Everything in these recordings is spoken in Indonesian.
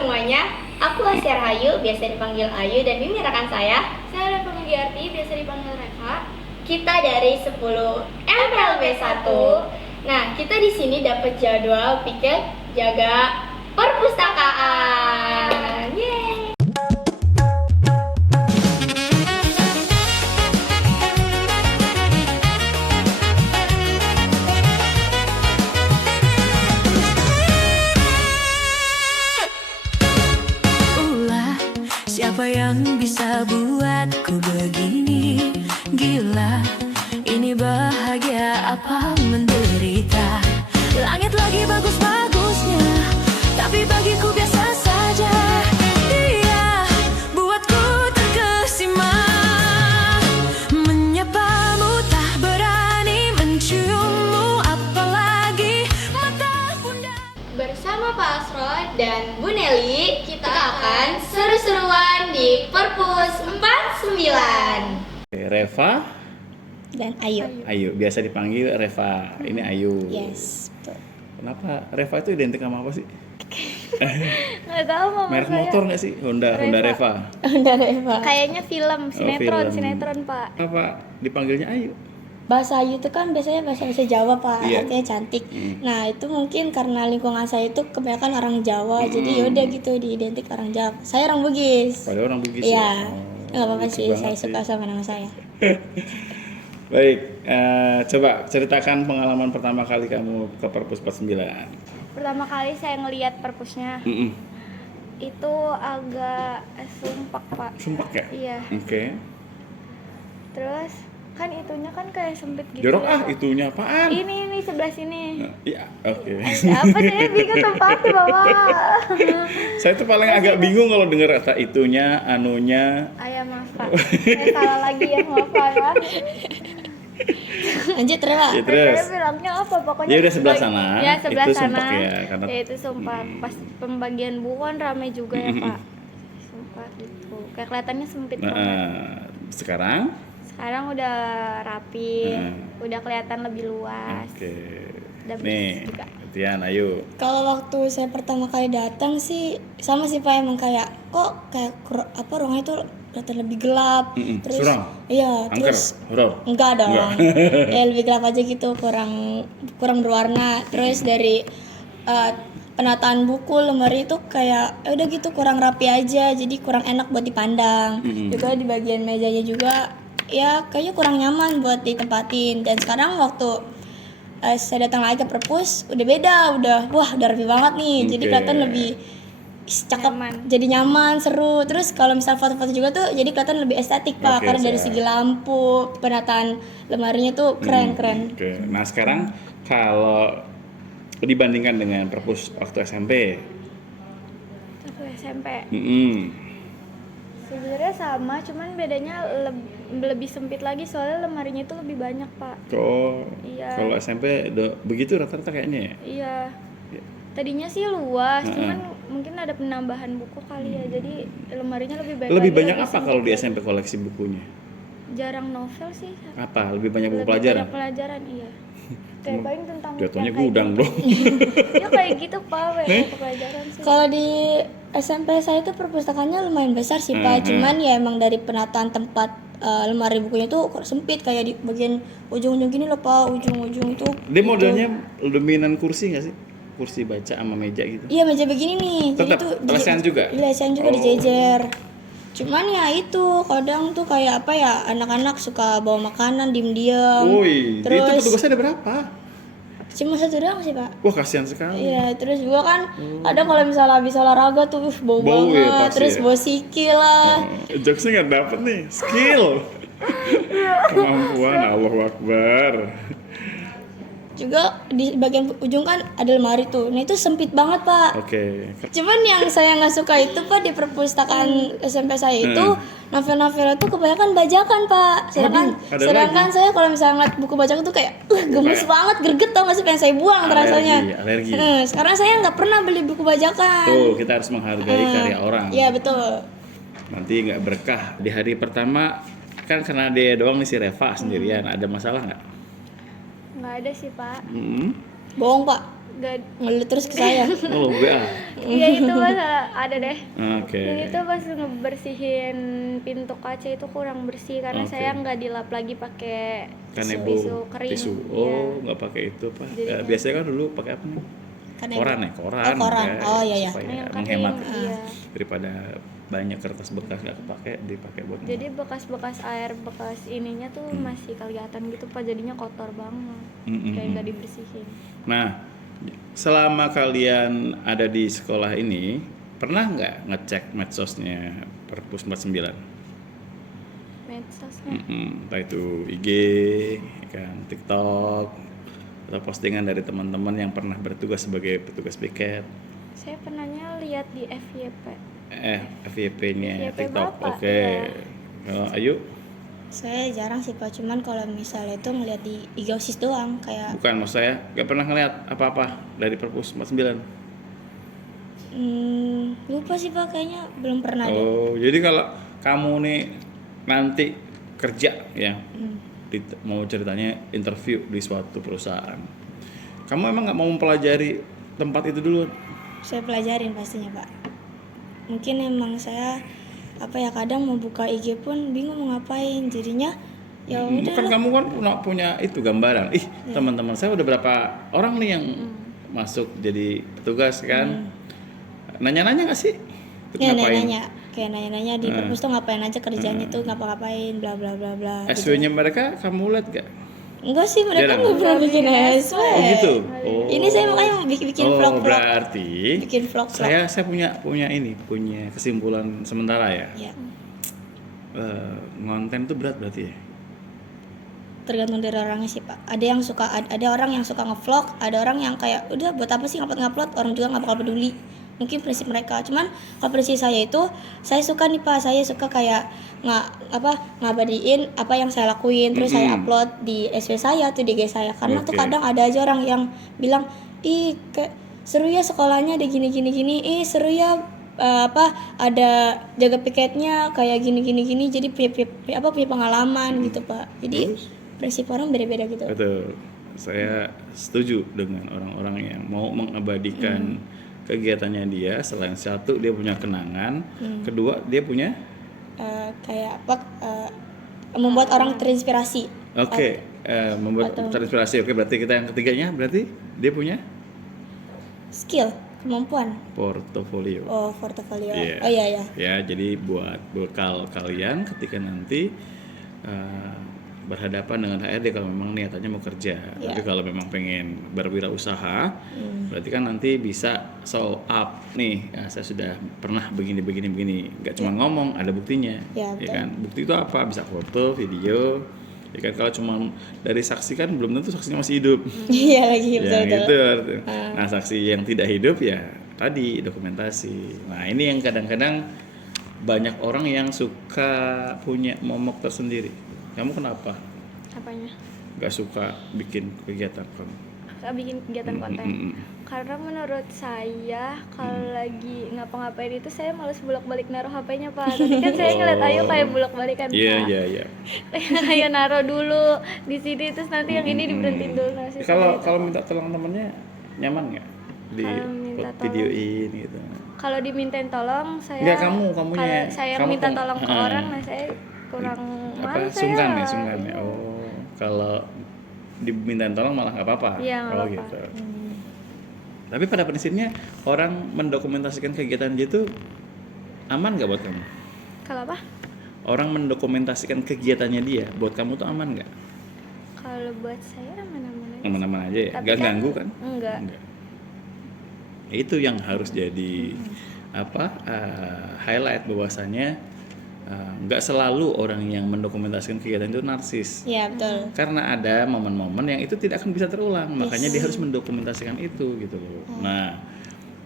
semuanya, aku Asya Rahayu, biasa dipanggil Ayu, dan ini rekan saya. Saya Reva Mugiarti, biasa dipanggil Reva. Kita dari 10 MPLB 1. Nah, kita di sini dapat jadwal piket jaga perpustakaan. Yeay. Siapa yang bisa buatku begini? Gila, ini bahagia apa menderita? Langit lagi bagus-bagusnya, tapi bagiku biasa saja. Dia buatku terkesima, menyapamu tak berani menciummu, apalagi mata bunda. Bersama Pak Asro dan Bu Nelly, kita akan seru-seruan di Perpus 49. Reva Dan Ayu. Ayu, biasa dipanggil Reva. Ini Ayu. Yes, betul. Kenapa Reva itu identik sama apa sih? Nggak tahu mama Merek saya. motor nggak sih? Honda Reva. Udah Reva. Kayaknya film, film. sinetron Pak. Kenapa dipanggilnya Ayu? Bahasa Ayu itu kan biasanya bahasa Jawa, Pak. Iya. Artinya cantik. Nah, itu mungkin karena lingkungan saya itu kebanyakan orang Jawa. Jadi yaudah gitu diidentik orang Jawa. Saya orang Bugis. Padahal orang Bugis Iya. ya? Nggak apa-apa lucu sih, banget saya sih. suka sama nama saya. Baik, coba ceritakan pengalaman pertama kali kamu ke Perpus 49. Pertama kali saya ngelihat perpusnya itu agak sumpah Pak. Sumpah ya? Iya. Oke. Terus kan itunya kan kayak sempit gitu. Jorok ya, Pak. itunya apaan? Ini sebelah sini. Iya, oke. Apa sih bingung tempatnya Bapak? Saya tuh paling agak bingung kalau dengar kata itunya, anunya. Ayah maaf Pak. Saya salah lagi ya, maaf Pak ya. Lanjut, Reva. Ya, terus. Saya bilangnya apa pokoknya. Ya udah sebelah sana. Ya sebelah Itu sana. sumpah ya, karena- Ya itu sumpah. Pas pembagian buku kan ramai juga ya Pak. Sumpah gitu. Kayak kelihatannya sempit banget. Nah, sekarang Sekarang udah rapi, udah kelihatan lebih luas. oke. Udah Nih, bersih juga. Tian, ayo. Kalau waktu saya pertama kali datang sih sama sih Pak, emang kayak kok kayak ruangnya itu kelihatan lebih gelap. Terus Suram? iya, Angker? terus Horor? enggak dong. Ya lebih gelap aja gitu, kurang berwarna. Terus dari penataan buku lemari itu kayak udah gitu kurang rapi aja, jadi kurang enak buat dipandang. Juga di bagian mejanya juga ya kayaknya kurang nyaman buat ditempatin. Dan sekarang waktu saya datang lagi ke perpus udah beda, udah rapi banget nih. Jadi Oke. kelihatan lebih cakep, Nyaman. jadi nyaman, seru. Terus kalau misal foto-foto juga tuh jadi kelihatan lebih estetik Pak, Oke, karena dari siap. segi lampu, penataan lemarinya tuh keren. Oke. Nah, sekarang kalau dibandingkan dengan perpus waktu SMP, Aku SMP. Sebenarnya sama, cuman bedanya lebih sempit lagi soalnya lemarinya itu lebih banyak Pak. Iya. Kalau SMP begitu rata-rata kayaknya ya. Iya. Tadinya sih luas, cuman mungkin ada penambahan buku kali ya. Jadi lemarinya lebih banyak. Lebih lagi, banyak lebih apa sempit kalau di lagi. SMP koleksi bukunya? Jarang novel sih. Apa? Lebih banyak buku Lebih pelajaran? banyak pelajaran, iya. Kayak paling tentang Jatuhnya yang kayak gudang gitu. dong. Ya kayak gitu Pak, buku pelajaran sih. Kalau di SMP saya tuh perpustakaannya lumayan besar sih Pak, cuman ya emang dari penataan tempat lemari bukunya tuh sempit, kayak di bagian ujung-ujung gini loh Pak, ujung-ujung itu. Dia modelnya dominan kursi nggak sih? Kursi baca sama meja gitu. Iya, meja begini nih. Tetap, tuh lesehan juga? Lesehan juga Oh. dijejer. Cuman ya itu kadang tuh kayak apa ya, anak-anak suka bawa makanan diem-diem. Woi, itu Terus petugasnya ada berapa? cuma satu doang sih Pak. Wah, kasihan sekali. Iya, terus juga kan ada kalau misalnya habis olahraga tuh bau Bau ya, banget, pasti terus ya. bau sikil lah. Jokesnya nggak dapet nih, skill. Kemampuan, Allahu Akbar. Juga di bagian ujung kan ada lemari tuh. Nah, itu sempit banget, Pak. Oke. Cuman yang saya nggak suka itu Pak, di perpustakaan SMP saya itu novel-novelnya tuh kebanyakan bajakan Pak. ada Sedangkan saya kalau misalnya ngeliat buku bajakan tuh kayak gemes banget, greget tau nggak sih, pengen saya buang rasanya. Alergi. Sekarang saya nggak pernah beli buku bajakan. Tuh, kita harus menghargai karya orang. Iya betul. Nanti nggak berkah. Di hari pertama kan karena dia doang nih si Reva sendirian. Ada masalah nggak? Nggak ada sih Pak. Bohong Pak. nggak. Ngeluh terus ke saya. Oh, WA. Iya itu pas ada deh. Oke. Ini tuh pas ngebersihin pintu kaca itu kurang bersih karena Oke. saya nggak dilap lagi pakai Kanebo tisu kering. tisu. Iya. Oh, nggak pakai itu apa? Jadinya- Biasanya kan dulu pakai apa nih? Kanebo. Koran ya, koran. Oh, koran. ya, Oh, iya, iya. Supaya Yang kering, menghemat iya. daripada banyak kertas bekas nggak kepake dipakai buat Jadi bekas-bekas air bekas ininya tuh masih kelihatan gitu Pak, jadinya kotor banget. Kayak nggak dibersihin. Nah, selama kalian ada di sekolah ini, pernah nggak ngecek medsosnya Perpus 49? Medsosnya. Entah itu IG, kan, TikTok, atau postingan dari teman-teman yang pernah bertugas sebagai petugas piket, Saya pernahnya lihat di FYP. FYP-nya FYP TikTok. Bapak, Oke. iya. Kalau Ayu, Saya jarang sih Pak, cuman kalau misalnya itu ngeliat di IG OSIS doang kayak bukan maksud saya, nggak pernah ngeliat apa-apa dari Perpus 49. lupa sih Pak, kayaknya belum pernah deh. Oh, jadi kalau kamu nih nanti kerja ya, mau ceritanya interview di suatu perusahaan, kamu emang nggak mau mempelajari tempat itu dulu? Saya pelajarin pastinya Pak. Mungkin emang saya kadang mau buka IG pun bingung mau ngapain, jadinya ya udah Kan kamu kan punya itu gambaran. Teman-teman saya udah berapa orang nih yang masuk jadi petugas kan? Nanya-nanya nggak sih? Ikut ya ngapain? nanya-nanya kayak nanya-nanya di perpus tuh ngapain aja kerjanya tuh ngapa-ngapain bla bla bla bla gitu. SW-nya mereka kamu lihat gak? Enggak sih, mereka Jarang. nggak pernah bikin SW. Oh gitu. Oh. Ini saya makanya bikin Oh, vlog-vlog. berarti Bikin vlog. saya punya kesimpulan sementara ya. Ya, Ngonten tuh berat berarti ya. tergantung dari orangnya sih Pak. Ada orang yang suka ngevlog, ada orang yang kayak udah buat apa sih ngupload, orang juga nggak bakal peduli. Mungkin prinsip mereka. Cuman kalau prinsip saya itu, saya suka nih Pak, saya suka kayak ngabadiin apa yang saya lakuin, terus saya upload di SW saya tuh di IG saya. Karena tuh Oke. kadang ada aja orang yang bilang, "Ih, kayak seru ya sekolahnya ada gini gini gini. Ih, seru ya ada jaga piketnya kayak gini gini gini." Jadi punya pengalaman gitu Pak. Jadi prinsip orang beda-beda gitu. Betul. Saya setuju dengan orang-orang yang mau mengabadikan kegiatannya dia. Selain satu dia punya kenangan, kedua dia punya Membuat orang terinspirasi. Oke, membuat terinspirasi. Oke, berarti kita yang ketiganya berarti dia punya Skill, kemampuan. portofolio. Oh, portofolio. Iya. Oh iya ya. Ya, jadi buat bekal kalian ketika nanti berhadapan dengan HRD kalau memang niatannya mau kerja. Iya. Tapi kalau memang pengen berwirausaha, berarti kan nanti bisa show up nih. Ya, saya sudah pernah begini. Gak cuma ngomong, ada buktinya. Iya, Ya betul. kan? Bukti itu apa? Bisa foto, video. Ya kan, kalau cuma dari saksi kan belum tentu saksinya masih hidup. Iya lagi Ya betul. itu artinya. Nah, saksi yang tidak hidup ya tadi dokumentasi. Nah, ini yang kadang-kadang banyak orang yang suka punya momok tersendiri. Kamu kenapa Apanya? gak suka bikin kegiatan kamu? Nggak bikin kegiatan konten. Karena menurut saya kalau lagi ngapa-ngapain itu saya males bolak-balik naruh HP-nya Pak. Tadi kan saya ngeliat Ayu kayak bolak-balikan Iya, Pak. iya. Ayo naruh dulu di sini terus nanti yang ini diberhentiin dulu. Nah, sih Kalau minta tolong temennya nyaman nggak di Kalau minta tolong. videoin gitu? kalau dimintain tolong saya Enggak, kamunya. kalau saya Kamu minta kok- tolong ke Ah. orang nah saya kurang Apa malu saya. sungkan ya. Oh, kalau dimintain tolong malah nggak apa-apa. Iya, nggak Oh apa-apa. gitu. Tapi pada prinsipnya orang mendokumentasikan kegiatan dia itu aman nggak buat kamu? Kalau apa? Orang mendokumentasikan kegiatannya dia buat kamu tuh aman nggak? Kalau buat saya aman-aman aja. Aman-aman aja ya. Tapi Nggak kan ganggu kan? Enggak. Itu yang harus jadi highlight bahwasanya nggak selalu orang yang mendokumentasikan kegiatan itu narsis. Iya betul. Karena ada momen-momen yang itu tidak akan bisa terulang, makanya dia harus mendokumentasikan itu gitu loh. Nah,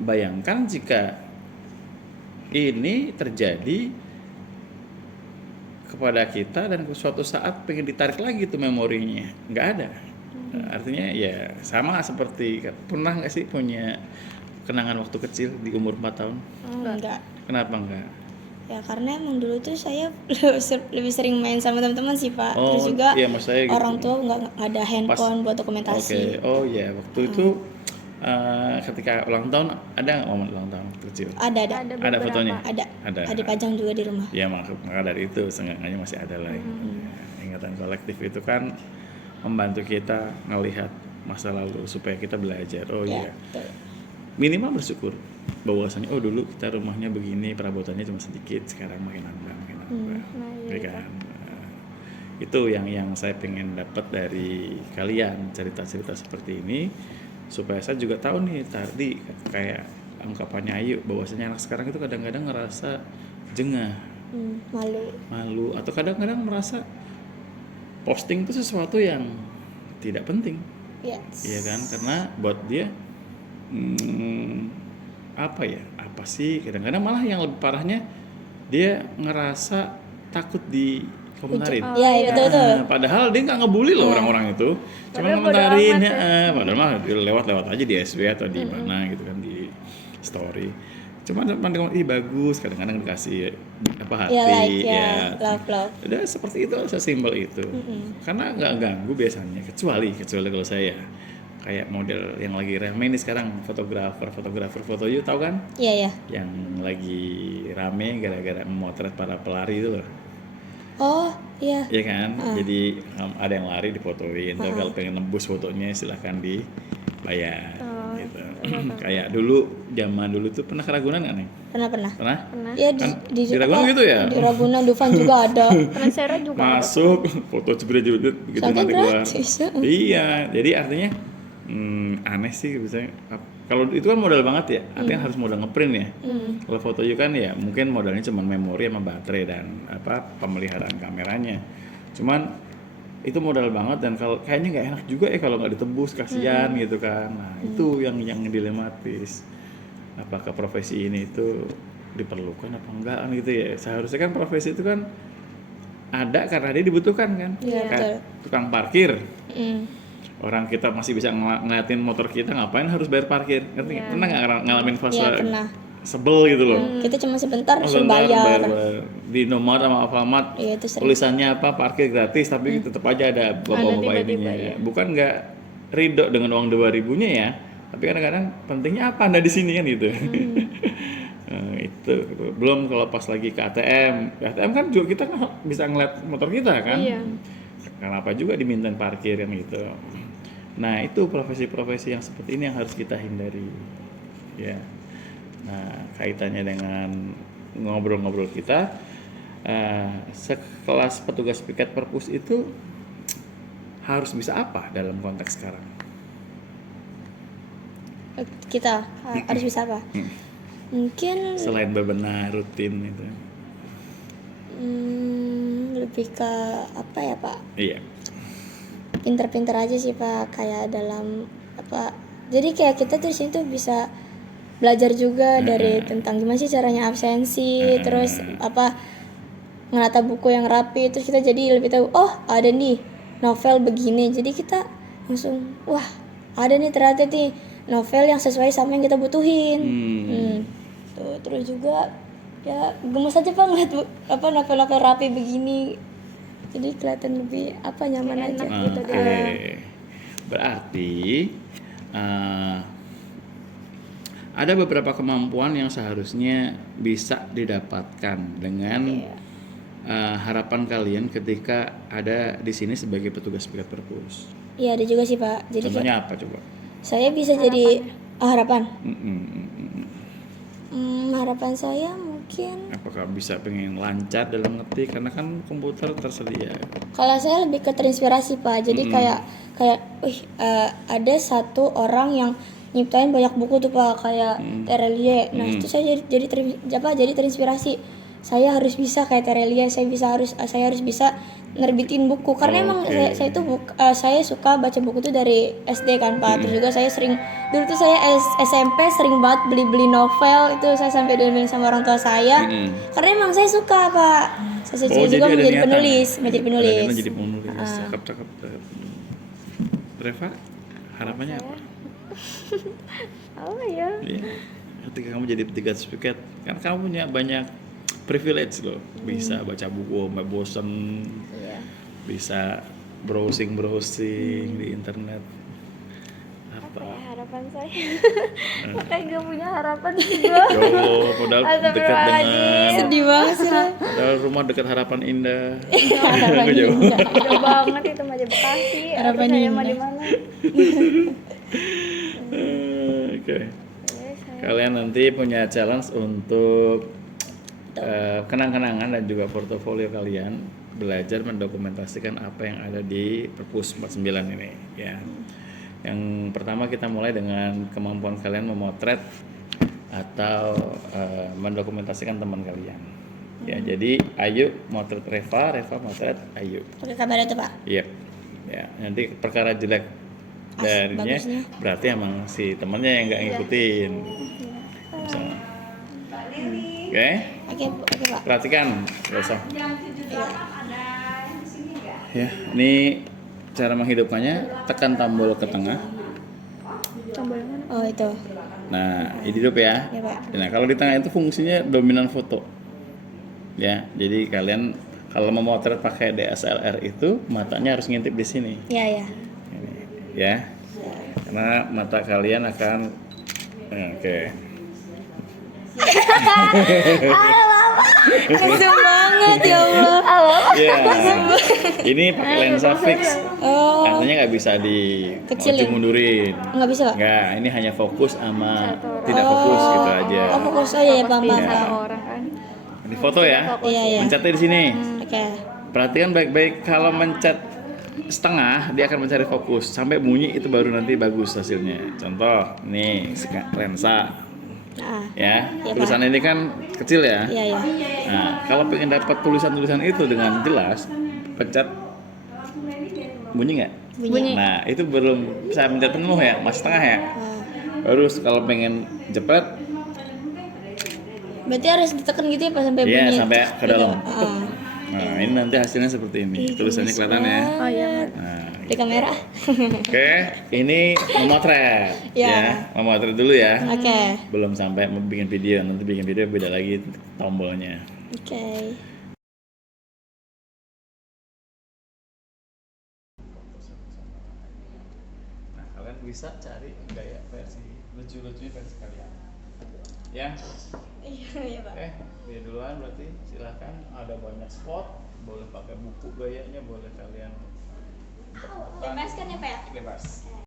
bayangkan jika ini terjadi kepada kita dan suatu saat pengen ditarik lagi tuh memorinya, nggak ada. Artinya ya sama seperti pernah nggak sih punya kenangan waktu kecil di umur 4 tahun? Enggak. Kenapa enggak? Ya karena emang dulu tuh saya lebih sering main sama teman-teman sih Pak. Oh, Terus juga iya, maksud saya gitu. orang tua nggak ada handphone buat dokumentasi. Oke, oh ya waktu itu ketika ulang tahun ada nggak momen ulang tahun kecil? Ada. Ada beberapa. fotonya? Ada. Ada. Ada dipajang juga di rumah. Ya maka dari itu seenggaknya masih ada lah. Ingatan kolektif itu kan membantu kita ngelihat masa lalu supaya kita belajar. Oh Ya, iya, betul. minimal bersyukur bahwasanya oh dulu kita rumahnya begini, perabotannya cuma sedikit, sekarang makin nambah. Nah, Ya kan? Itu yang saya pengen dapat dari kalian, cerita-cerita seperti ini supaya saya juga tahu nih tadi kayak anggapannya Ayu bahwasanya anak sekarang itu kadang-kadang ngerasa jengah, malu atau kadang-kadang merasa posting itu sesuatu yang tidak penting. Yes. Iya kan, karena buat dia apa sih, kadang-kadang malah yang lebih parahnya dia ngerasa takut dikomentarin. Iya, iya, betul. Padahal dia nggak ngebully loh orang-orang itu, cuma Padahal bodo komentarin amat ya, padahal mah lewat-lewat aja di SW atau di mana gitu kan, di story. Cuma pandang ih bagus, kadang-kadang dikasih hati, Ya, like, ya, love. udah seperti itu, sesimpel itu. Karena nggak ganggu biasanya, kecuali kalau saya kayak model yang lagi rame nih sekarang, fotografer foto you tahu kan? Iya. Yang lagi rame gara-gara memotret para pelari itu loh. Oh, iya. Iya kan? Jadi ada yang lari difotoin, tapi kalau pengen nembus fotonya silahkan dibayar gitu. Kayak dulu, zaman dulu tuh pernah ke Ragunan nggak nih? Pernah. Pernah? Iya, Di Ragunan gitu ya? Di Ragunan, Dufan juga ada. Penasaran juga ada. Masuk, foto jebret-jebret begitu Soalnya nanti keluar. gratis. Iya, jadi artinya aneh sih misalnya. Kalau itu kan modal banget ya, artinya harus modal ngeprint ya. Kalau foto you kan ya mungkin modalnya cuma memori sama baterai dan pemeliharaan kameranya. Cuman itu modal banget dan kalau kayaknya nggak enak juga ya kalau nggak ditebus, kasihan gitu kan. Nah itu yang dilematis. Apakah profesi ini itu diperlukan apa enggak kan gitu ya? Seharusnya kan profesi itu kan ada karena dia dibutuhkan kan. Iya, Kayak tukang parkir. Mm. Orang kita masih bisa ngeliatin motor kita, ngapain harus bayar parkir? Ngerti nggak? Pernah nggak ngalamin fase Iya, pernah. sebel gitu loh? Kita cuma sebentar Oh, suruh bentar, bayar. di nomor sama Alfamart Iya, itu sering. tulisannya apa parkir gratis tapi tetap aja ada bapak-bapak ininya ya. Bukan nggak ridho dengan uang 2.000-nya ya, tapi kadang-kadang pentingnya apa Anda di sini kan gitu. Itu belum kalau pas lagi ke ATM kan juga kita bisa ngeliat motor kita kan. Iya. Kenapa juga dimintain parkir yang gitu. Nah itu profesi-profesi yang seperti ini yang harus kita hindari ya. Nah kaitannya dengan ngobrol-ngobrol kita, sekelas petugas piket perpus itu harus bisa apa dalam konteks sekarang? Kita harus bisa apa? Mungkin Selain bebenah rutin itu. lebih ke apa ya, Pak? Iya. Pinter-pinter aja sih, Pak, kayak dalam apa? Jadi kayak kita tuh di sini tuh bisa belajar juga dari tentang gimana sih caranya absensi, terus apa menata buku yang rapi, terus kita jadi lebih tahu, oh ada nih novel begini, jadi kita langsung wah ada nih ternyata nih novel yang sesuai sama yang kita butuhin. Tuh, terus juga ya gemes aja Pak ngeliat novel-novel rapi begini, jadi kelihatan lebih nyaman Kayak aja. enak gitu Oke. Berarti ada beberapa kemampuan yang seharusnya bisa didapatkan dengan harapan kalian ketika ada di sini sebagai petugas piket perpus. Iya ada juga sih Pak, jadi kayak Contohnya apa coba? saya bisa jadi harapan. Mm-mm. Harapan saya mungkin Apakah bisa pengen lancar dalam ngetik karena kan komputer tersedia. kalau saya lebih ke terinspirasi Pak, jadi kayak ada satu orang yang nyiptain banyak buku tuh Pak, kayak Terelie. Nah itu saya jadi terinspirasi. Saya harus bisa kayak Terelie, saya harus bisa nerbitin buku karena emang saya tuh saya suka baca buku tuh dari SD kan Pak. Terus juga saya dulu tuh saya SMP sering banget beli novel, itu saya sampai diambilin sama orang tua saya karena emang saya suka Pak. Saya juga mau jadi penulis, Jadi penulis. Cakep. Reva, harapannya apa? Oh ya. Iya. Ketika kamu jadi petugas piket, kan kamu punya banyak privilege loh. Bisa baca buku sampai bosen, bisa browsing di internet. Apa? harapan saya. Makanya gak punya harapan sih gue. Jauh, padahal dekat dengan Sedih banget sih lah. padahal rumah dekat Harapan Indah. Harapan Jauh. indah. Udah banget itu Maja Bekasi. Harapan Saya mah indah. di mana? Oke. Oke, saya Kalian nanti punya challenge untuk kenang-kenangan dan juga portofolio kalian belajar mendokumentasikan apa yang ada di Perpus 49 ini ya. Yang pertama kita mulai dengan kemampuan kalian memotret atau mendokumentasikan teman kalian. Ya, jadi Ayu motret Reva, Reva motret Ayu. Pakai kamera tuh, Pak. Iya. Ya, nanti perkara jelek darinya bagusnya. berarti emang si temennya yang nggak ngikutin. Misalnya. Oke, Oke, Pak. perhatikan, nggak usah. Ya, ini cara menghidupkannya, tekan tombol ke tengah. tombol mana? Oh, itu. Nah, ini hidup ya. Ya, Pak. Nah, kalau di tengah itu fungsinya dominan foto. Ya, jadi kalian kalau memotret pakai DSLR itu matanya harus ngintip di sini. Ya. Ini, ya. Karena mata kalian akan oke. Kesel banget ya Allah. Iya. Ini pakai lensa fix. Oh, Katanya nggak bisa di Kecilin. maju mundurin. nggak bisa, Pak. Nggak, ini hanya fokus sama Satu orang. tidak fokus gitu aja. Oh, fokus aja ya, Bang. Pasti Bang. satu orang kan. Ini foto ya. Iya, iya. Mencetnya di sini. Oke. Perhatikan baik-baik, kalau mencet setengah dia akan mencari fokus sampai bunyi itu baru nanti bagus hasilnya. Contoh, nih lensa Nah, ya. Iya, Tulisan ini kan kecil ya. iya. Nah, kalau pengen dapat tulisan-tulisan itu dengan jelas, pencet bunyi nggak? Bunyi. Nah, itu belum saya pencet penuh ya, masih setengah ya. Nah, Terus kalau pengen jepret, berarti harus ditekan gitu ya, Pak, sampai iya bunyi. sampai ke dalam. Gitu. Nah, ini nanti hasilnya seperti ini. Tulisannya kelihatan ya. Oh iya. Nah, Di kamera. oke, ini memotret. Ya. Ya, memotret dulu ya. Oke. Belum sampai mau bikin video, nanti bikin video beda lagi tombolnya. Oke. Nah, kalian bisa cari gaya versi lucu-lucunya versi kalian. Ya. Iya, Pak. Oke, dia duluan berarti silahkan. Ada banyak spot, boleh pakai buku gayanya, boleh kalian Bebas kan ya, Pak ya? bebas.